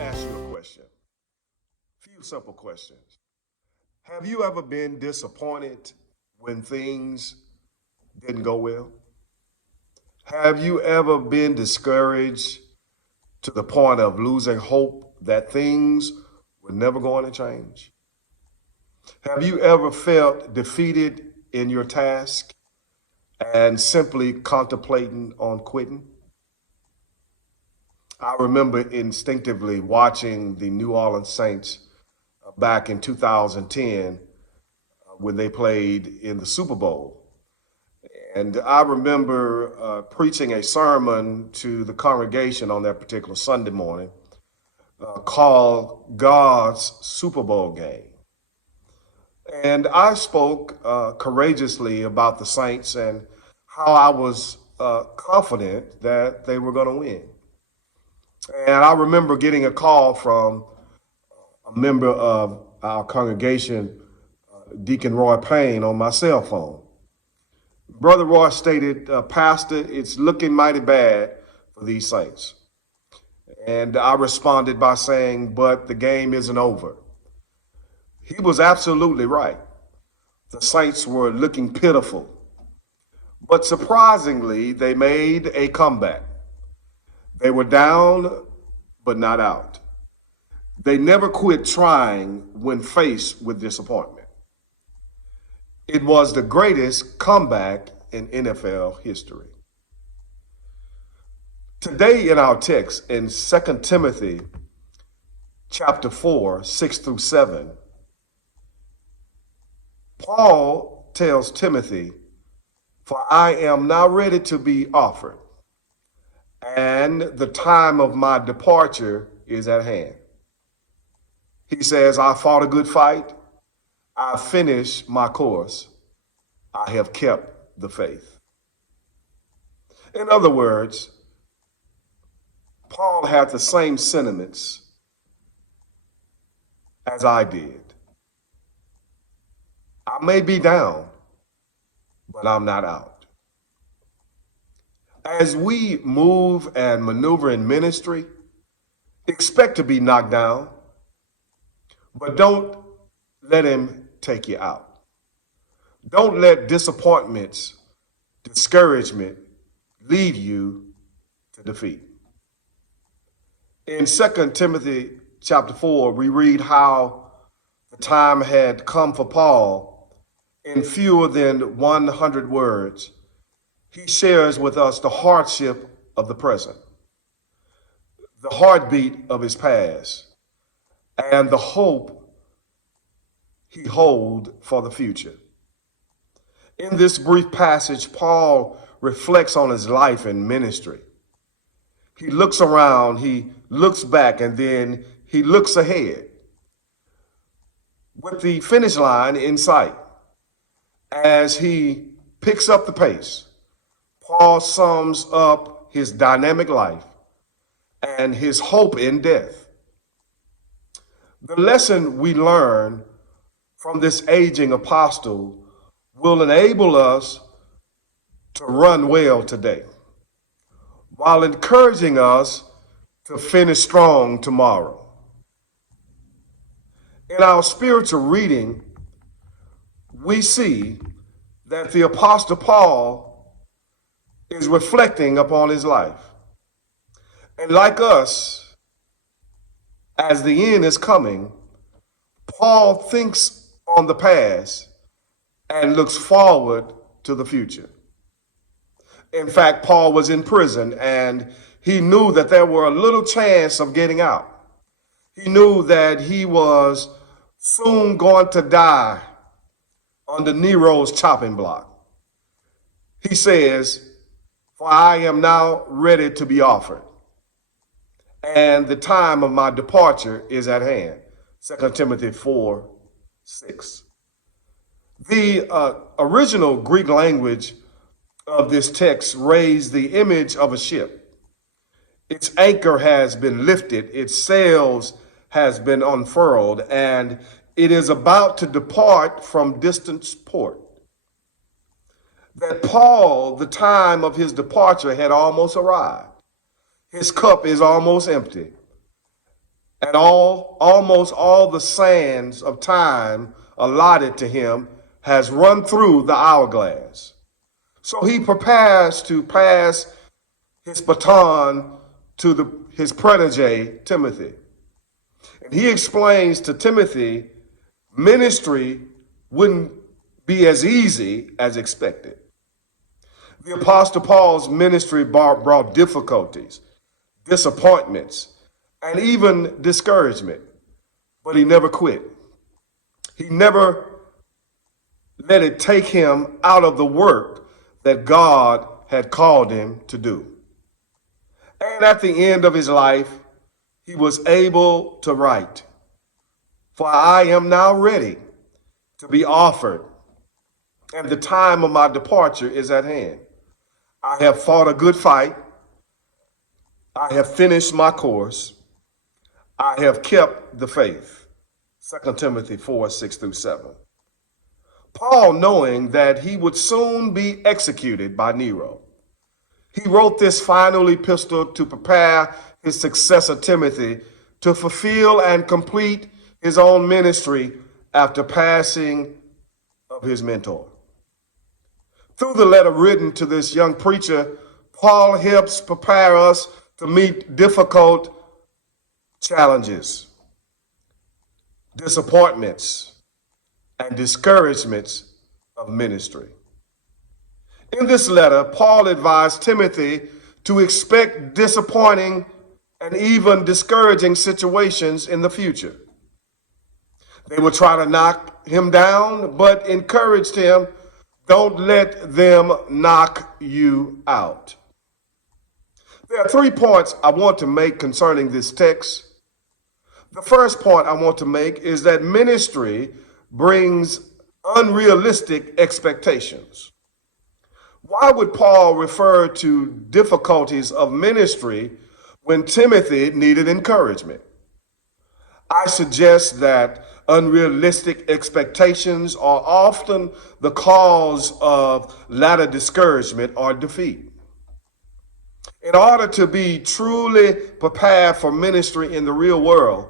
ask you a question. Few simple questions. Have you ever been disappointed when things didn't go well? Have you ever been discouraged to the point of losing hope that things were never going to change? Have you ever felt defeated in your task and simply contemplating on quitting? I remember instinctively watching the New Orleans Saints back in 2010 when they played in the Super Bowl. And I remember preaching a sermon to the congregation on that particular Sunday morning called God's Super Bowl Game. And I spoke courageously about the Saints and how I was confident that they were going to win. And I remember getting a call from a member of our congregation, Deacon Roy Payne, on my cell phone. Brother Roy stated, Pastor, it's looking mighty bad for these Saints. And I responded by saying, but the game isn't over. He was absolutely right. The Saints were looking pitiful. But surprisingly, they made a comeback. They were down, but not out. They never quit trying when faced with disappointment. It was the greatest comeback in NFL history. Today in our text in 2 Timothy chapter 4, 6 through 7, Paul tells Timothy, "For I am now ready to be offered, and the time of my departure is at hand." He says, "I fought a good fight. I finished my course. I have kept the faith." In other words, Paul had the same sentiments as I did. I may be down, but I'm not out. As we move and maneuver in ministry, expect to be knocked down, but don't let him take you out. Don't let disappointments, discouragement lead you to defeat. In 2 Timothy chapter 4, we read how the time had come for Paul. In fewer than 100 words, he shares with us the hardship of the present, the heartbeat of his past, and the hope he holds for the future. In this brief passage, Paul reflects on his life and ministry. He looks around, he looks back, and then he looks ahead with the finish line in sight. As he picks up the pace, Paul sums up his dynamic life and his hope in death. The lesson we learn from this aging apostle will enable us to run well today, while encouraging us to finish strong tomorrow. In our spiritual reading, we see that the Apostle Paul is reflecting upon his life. And like us, as the end is coming, Paul thinks on the past and looks forward to the future. In fact, Paul was in prison and he knew that there were a little chance of getting out. He knew that he was soon going to die under Nero's chopping block. He says, "For I am now ready to be offered, and the time of my departure is at hand." 2 Timothy 4, 6. The original Greek language of this text raised the image of a ship. Its anchor has been lifted, its sails has been unfurled, and it is about to depart from distant port. That Paul, the time of his departure had almost arrived. His cup is almost empty. and almost all the sands of time allotted to him has run through the hourglass. So he prepares to pass his baton to his protege, Timothy. And he explains to Timothy ministry wouldn't be as easy as expected. The Apostle Paul's ministry brought difficulties, disappointments, and even discouragement, but he never quit. He never let it take him out of the work that God had called him to do. And at the end of his life, he was able to write, "For I am now ready to be offered, and the time of my departure is at hand. I have fought a good fight. I have finished my course. I have kept the faith." 2 Timothy 4, 6 through 7. Paul, knowing that he would soon be executed by Nero, he wrote this final epistle to prepare his successor Timothy to fulfill and complete his own ministry after passing of his mentor. Through the letter written to this young preacher, Paul helps prepare us to meet difficult challenges, disappointments, and discouragements of ministry. In this letter, Paul advised Timothy to expect disappointing and even discouraging situations in the future. They would try to knock him down, but encouraged him, don't let them knock you out. There are 3 points I want to make concerning this text. The first point I want to make is that ministry brings unrealistic expectations. Why would Paul refer to difficulties of ministry when Timothy needed encouragement? I suggest that unrealistic expectations are often the cause of latter discouragement or defeat. In order to be truly prepared for ministry in the real world,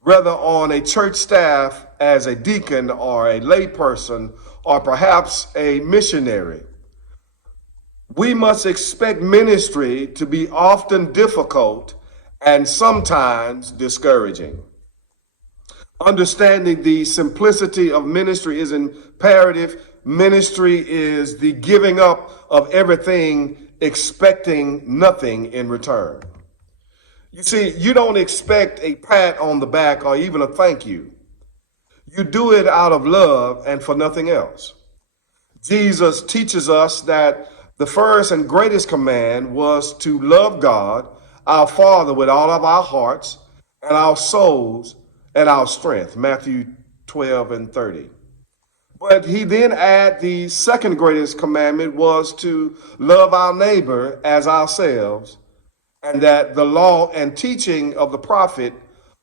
whether on a church staff as a deacon or a layperson or perhaps a missionary, we must expect ministry to be often difficult and sometimes discouraging. Understanding the simplicity of ministry is imperative. Ministry is the giving up of everything, expecting nothing in return. You see, you don't expect a pat on the back or even a thank you. You do it out of love and for nothing else. Jesus teaches us that the first and greatest command was to love God, our Father, with all of our hearts and our souls and our strength, Matthew 12 and 30. But he then added the second greatest commandment was to love our neighbor as ourselves, and that the law and teaching of the prophet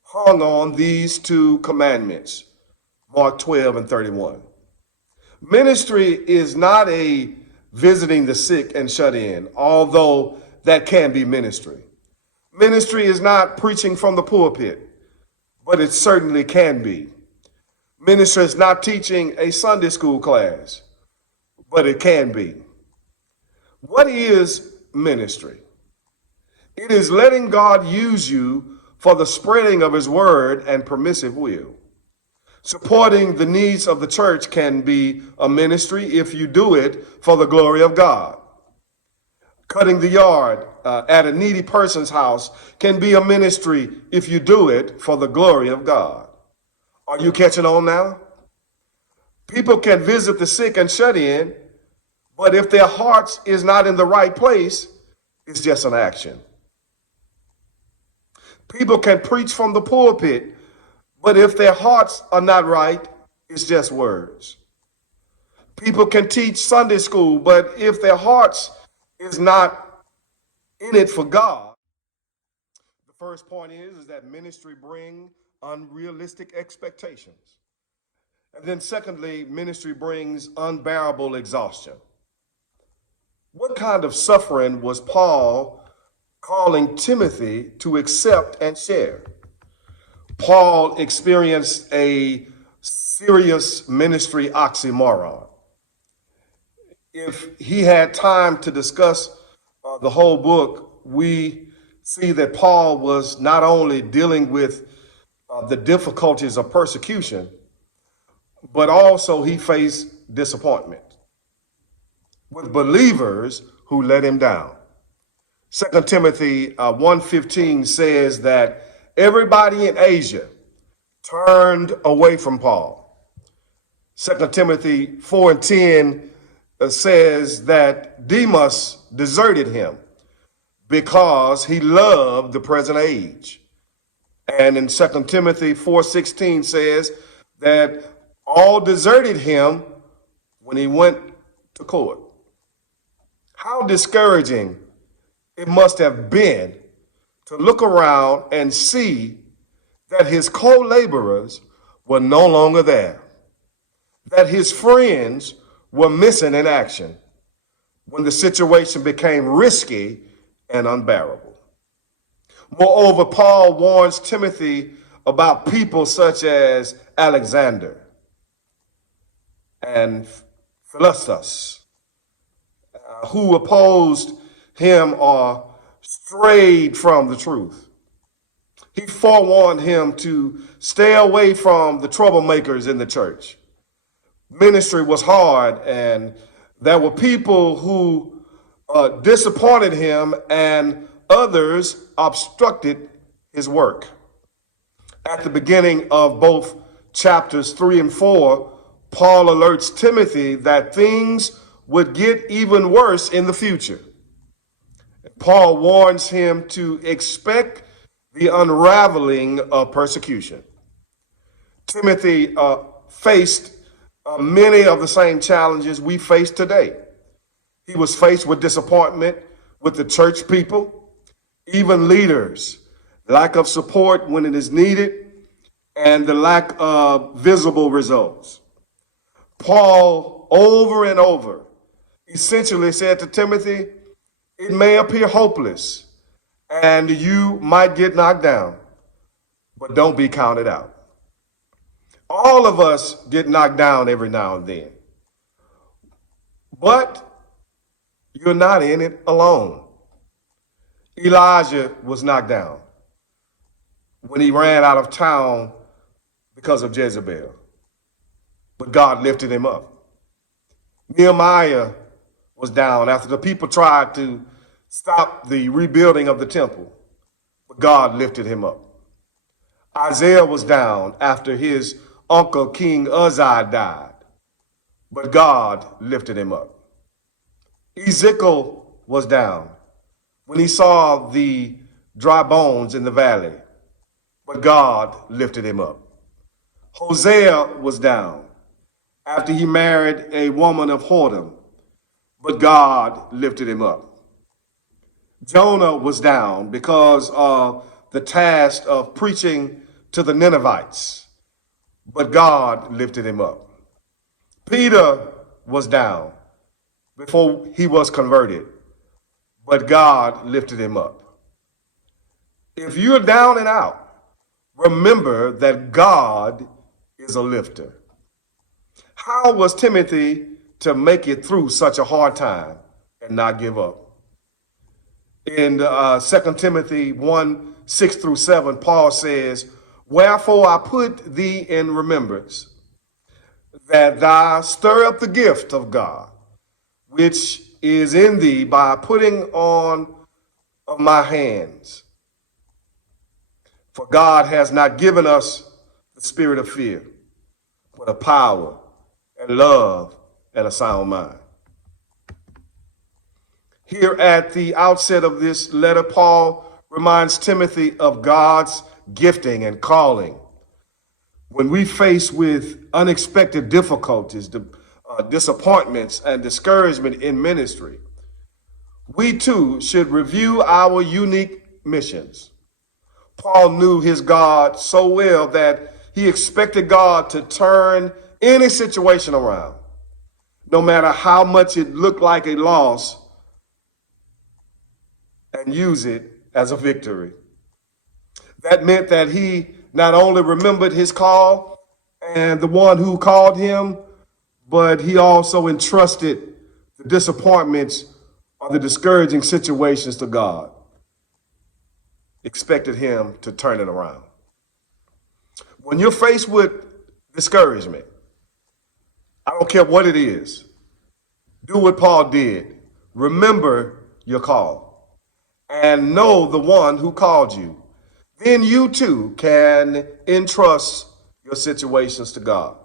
hung on these 2 commandments, Mark 12 and 31. Ministry is not a visiting the sick and shut in, although that can be ministry. Ministry is not preaching from the pulpit, but it certainly can be. Ministry is not teaching a Sunday school class, but it can be. What is ministry? It is letting God use you for the spreading of his word and permissive will. Supporting the needs of the church can be a ministry if you do it for the glory of God. Cutting the yard at a needy person's house can be a ministry if you do it for the glory of God. Are you catching on now? People can visit the sick and shut in, but if their hearts is not in the right place, it's just an action. People can preach from the pulpit, but if their hearts are not right, it's just words. People can teach Sunday school, but if their hearts is not in it for God. The first point is that ministry brings unrealistic expectations. And then secondly, ministry brings unbearable exhaustion. What kind of suffering was Paul calling Timothy to accept and share? Paul experienced a serious ministry oxymoron. If he had time to discuss the whole book, we see that Paul was not only dealing with the difficulties of persecution, but also he faced disappointment with believers who let him down. 2 Timothy 1:15 says that everybody in Asia turned away from Paul. 2 Timothy 4:10 says that Demas deserted him because he loved the present age. And in 2 Timothy 4:16 says that all deserted him when he went to court. How discouraging it must have been to look around and see that his co-laborers were no longer there, that his friends were missing in action when the situation became risky and unbearable. Moreover, Paul warns Timothy about people such as Alexander and Philistus, who opposed him or strayed from the truth. He forewarned him to stay away from the troublemakers in the church. Ministry was hard, and there were people who disappointed him, and others obstructed his work. At the beginning of both chapters 3 and 4, Paul alerts Timothy that things would get even worse in the future. Paul warns him to expect the unraveling of persecution. Timothy faced many of the same challenges we face today. He was faced with disappointment with the church people, even leaders, lack of support when it is needed, and the lack of visible results. Paul, over and over, essentially said to Timothy, it may appear hopeless and you might get knocked down, but don't be counted out. All of us get knocked down every now and then, but you're not in it alone. Elijah was knocked down when he ran out of town because of Jezebel, but God lifted him up. Nehemiah was down after the people tried to stop the rebuilding of the temple, but God lifted him up. Isaiah was down after his uncle King Uzziah died, but God lifted him up. Ezekiel was down when he saw the dry bones in the valley, but God lifted him up. Hosea was down after he married a woman of whoredom, but God lifted him up. Jonah was down because of the task of preaching to the Ninevites, but God lifted him up. Peter was down before he was converted, but God lifted him up. If you're down and out, remember that God is a lifter. How was Timothy to make it through such a hard time and not give up? In 2 Timothy 1:6-7, Paul says, wherefore I put thee in remembrance, that thou stir up the gift of God, which is in thee by putting on of my hands. For God has not given us the spirit of fear, but of power and love and a sound mind. Here at the outset of this letter, Paul reminds Timothy of God's gifting and calling. When we face with unexpected difficulties, disappointments, and discouragement in ministry, we too should review our unique missions. Paul knew his God so well that he expected God to turn any situation around, no matter how much it looked like a loss, and use it as a victory. That meant that he not only remembered his call and the one who called him, but he also entrusted the disappointments or the discouraging situations to God, expected him to turn it around. When you're faced with discouragement, I don't care what it is, do what Paul did. Remember your call and know the one who called you. Then you too can entrust your situations to God,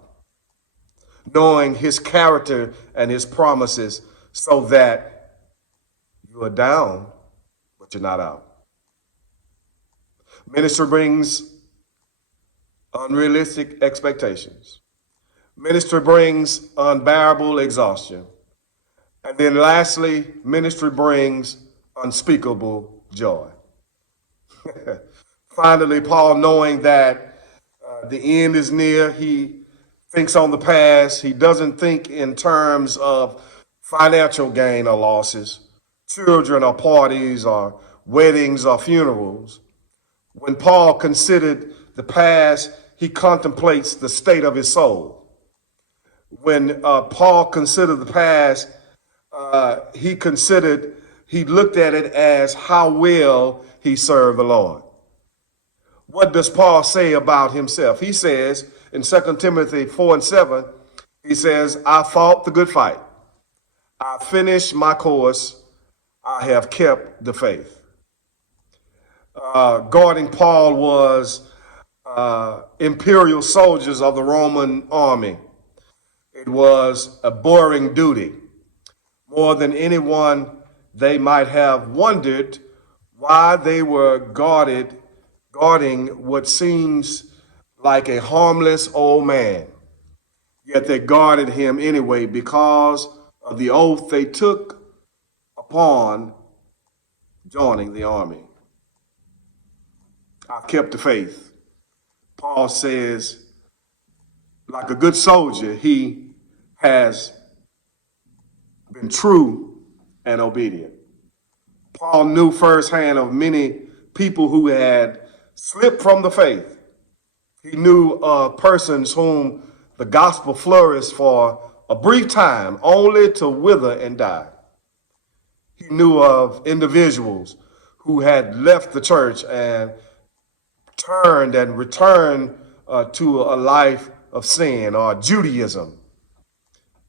knowing his character and his promises so that you are down, but you're not out. Ministry brings unrealistic expectations. Ministry brings unbearable exhaustion. And then lastly, ministry brings unspeakable joy. Finally, Paul, knowing that the end is near, he thinks on the past. He doesn't think in terms of financial gain or losses, children or parties or weddings or funerals. When Paul considered the past, he contemplates the state of his soul. When Paul considered the past, he looked at it as how well he served the Lord. What does Paul say about himself? He says in 2 Timothy 4:7, he says, I fought the good fight. I finished my course. I have kept the faith. Guarding Paul was imperial soldiers of the Roman army. It was a boring duty. More than anyone, they might have wondered why they were guarding what seems like a harmless old man. Yet they guarded him anyway because of the oath they took upon joining the army. I've kept the faith. Paul says, like a good soldier, he has been true and obedient. Paul knew firsthand of many people who had slipped from the faith. He knew of persons whom the gospel flourished for a brief time, only to wither and die. He knew of individuals who had left the church and turned and returned to a life of sin or Judaism.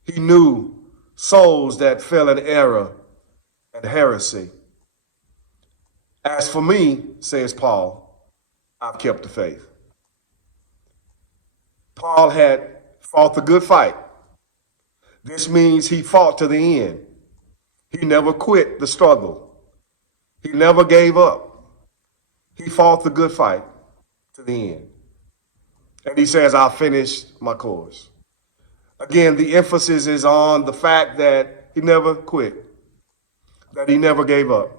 He knew souls that fell in error and heresy. As for me, says Paul, I've kept the faith. Paul had fought the good fight. This means he fought to the end. He never quit the struggle. He never gave up. He fought the good fight to the end. And he says, I finished my course. Again, the emphasis is on the fact that he never quit, that he never gave up,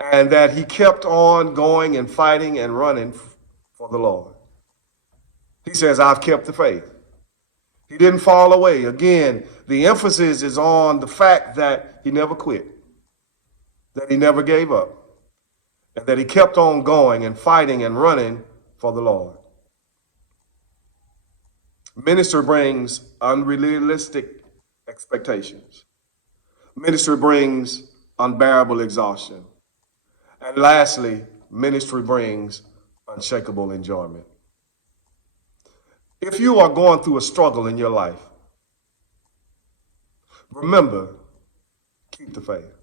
and that he kept on going and fighting and running for the Lord. He says, I've kept the faith. He didn't fall away. Again, the emphasis is on the fact that he never quit, that he never gave up, and that he kept on going and fighting and running for the Lord. Ministry brings unrealistic expectations. Ministry brings unbearable exhaustion. And lastly, ministry brings unshakable enjoyment. If you are going through a struggle in your life, remember, keep the faith.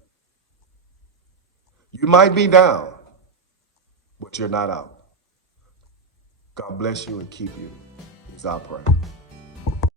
You might be down, but you're not out. God bless you and keep you is our prayer.